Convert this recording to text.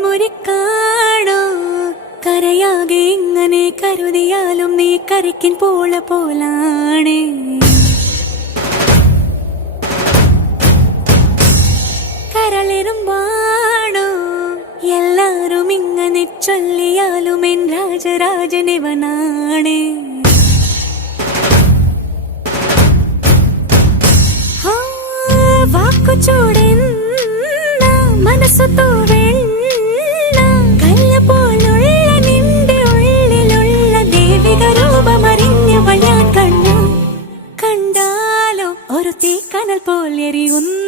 മുറിക്കാണോ കരയാകെ ഇങ്ങനെ കരുതിയാലും നീ കരയ്ക്കിൻ പോലാണ് കരളിരുമ്പാണോ എല്ലാരും ഇങ്ങനെ ചൊല്ലിയാലും എൻ രാജരാജനിവനാണ് വാക്കു ചൂടെന്ന മനസ്സു തോവെണ്ണ കല്ല പോലുള്ള നിന്റെ ഉള്ളിലുള്ള ദേവിക രൂപമറിഞ്ഞവൾ ഞാൻ കണ്ടു കണ്ടാലോ ഒരു തീക്കനൽ പോലെ എരിയുന്നു